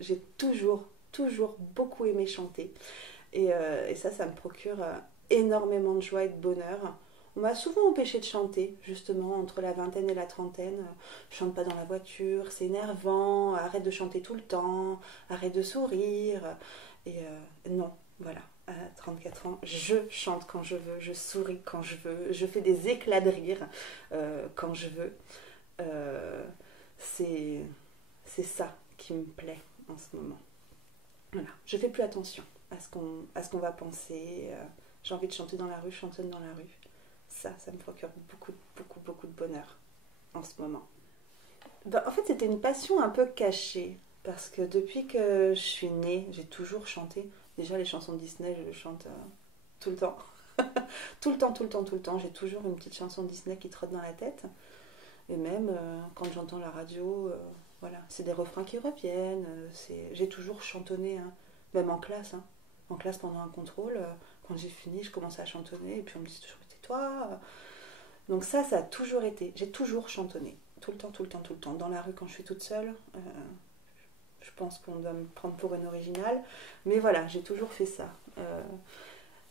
j'ai toujours beaucoup aimé chanter. Et ça me procure énormément de joie et de bonheur. On m'a souvent empêché de chanter, justement, entre la vingtaine et la trentaine. Je chante pas dans la voiture, c'est énervant, arrête de chanter tout le temps, arrête de sourire. Non, voilà, à 34 ans, je chante quand je veux, je souris quand je veux, je fais des éclats de rire quand je veux. Euh, c'est, c'est ça qui me plaît en ce moment. Voilà, je fais plus attention à ce qu'on va penser. J'ai envie de chanter dans la rue, je chantonne dans la rue. Ça me procure beaucoup de bonheur en ce moment. Ben, en fait, c'était une passion un peu cachée. Parce que depuis que je suis née, j'ai toujours chanté. Déjà, les chansons de Disney, je les chante tout le temps. Tout le temps. J'ai toujours une petite chanson de Disney qui trotte dans la tête. Et même quand j'entends la radio, voilà, c'est des refrains qui reviennent. J'ai toujours chantonné, hein, même en classe. Hein. En classe, pendant un contrôle, quand j'ai fini, je commençais à chantonner. Et puis on me dit toujours, tais-toi. Donc ça a toujours été. J'ai toujours chantonné. Tout le temps. Dans la rue, quand je suis toute seule, je pense qu'on doit me prendre pour une originale. Mais voilà, j'ai toujours fait ça.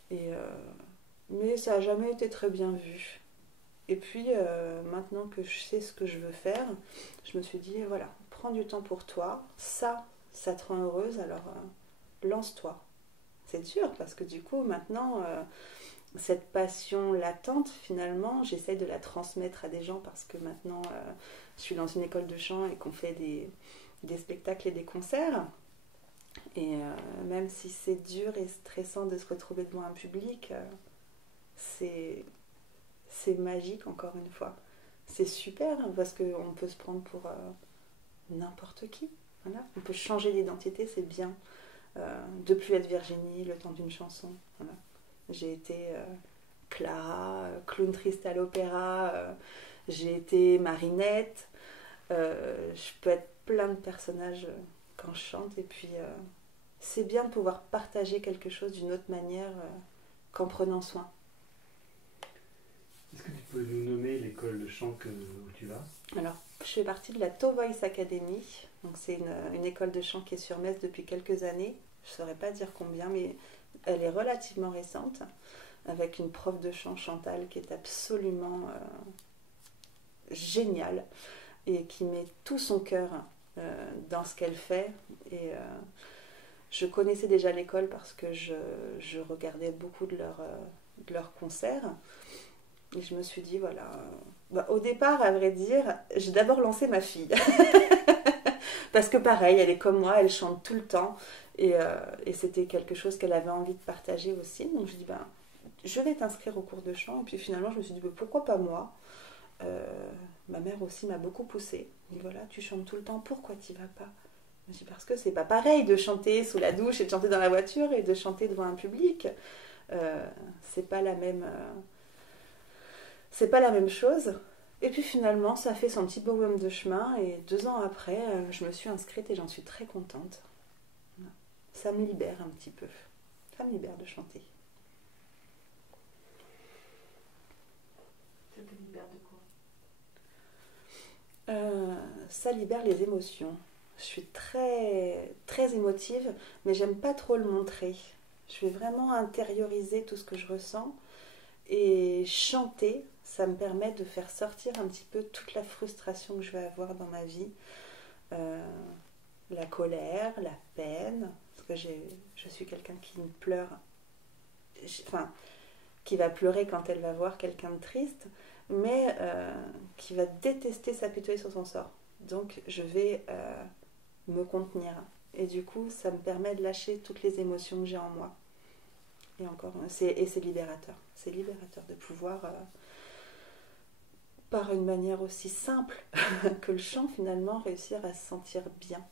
Et, euh, mais ça n'a jamais été très bien vu. Et puis, maintenant que je sais ce que je veux faire, je me suis dit, voilà, prends du temps pour toi. Ça te rend heureuse, alors lance-toi. C'est dur parce que du coup, maintenant, cette passion latente, finalement, j'essaie de la transmettre à des gens parce que maintenant, je suis dans une école de chant et qu'on fait des spectacles et des concerts. Et même si c'est dur et stressant de se retrouver devant un public, c'est c'est magique encore une fois. C'est super parce qu'on peut se prendre pour n'importe qui. Voilà. On peut changer d'identité, c'est bien. De plus être Virginie le temps d'une chanson. Voilà. J'ai été Clara, clown triste à l'opéra, j'ai été Marinette. Je peux être plein de personnages quand je chante et puis c'est bien de pouvoir partager quelque chose d'une autre manière qu'en prenant soin. Est-ce que tu peux nous nommer l'école de chant où tu vas? Alors, je fais partie de la To Voice Academy. Donc, c'est une école de chant qui est sur Metz depuis quelques années. Je ne saurais pas dire combien, mais elle est relativement récente. Avec une prof de chant, Chantal, qui est absolument géniale et qui met tout son cœur dans ce qu'elle fait. Et je connaissais déjà l'école parce que je regardais beaucoup de leurs concerts. Et je me suis dit, voilà. Bah, au départ, à vrai dire, j'ai d'abord lancé ma fille. Parce que pareil, elle est comme moi, elle chante tout le temps. Et c'était quelque chose qu'elle avait envie de partager aussi. Donc je dis, ben, je vais t'inscrire au cours de chant. Et puis finalement, je me suis dit, ben, pourquoi pas moi. Ma mère aussi m'a beaucoup poussée. Elle dit, voilà, tu chantes tout le temps, pourquoi tu vas pas? Je me dis, parce que c'est pas pareil de chanter sous la douche et de chanter dans la voiture et de chanter devant un public. C'est pas la même... c'est pas la même chose. Et puis finalement, ça a fait son petit bonhomme de chemin. Et 2 ans après, je me suis inscrite et j'en suis très contente. Ça me libère un petit peu. Ça me libère de chanter. Ça te libère de quoi? Ça libère les émotions. Je suis très émotive, mais j'aime pas trop le montrer. Je vais vraiment intérioriser tout ce que je ressens. Et chanter, ça me permet de faire sortir un petit peu toute la frustration que je vais avoir dans ma vie. Euh, la colère, la peine, parce que je suis quelqu'un qui pleure, enfin, qui va pleurer quand elle va voir quelqu'un de triste, mais qui va détester s'apitoyer sur son sort. Donc je vais me contenir. Et du coup, ça me permet de lâcher toutes les émotions que j'ai en moi. Et encore, c'est libérateur. C'est libérateur de pouvoir, par une manière aussi simple que le chant, finalement, réussir à se sentir bien.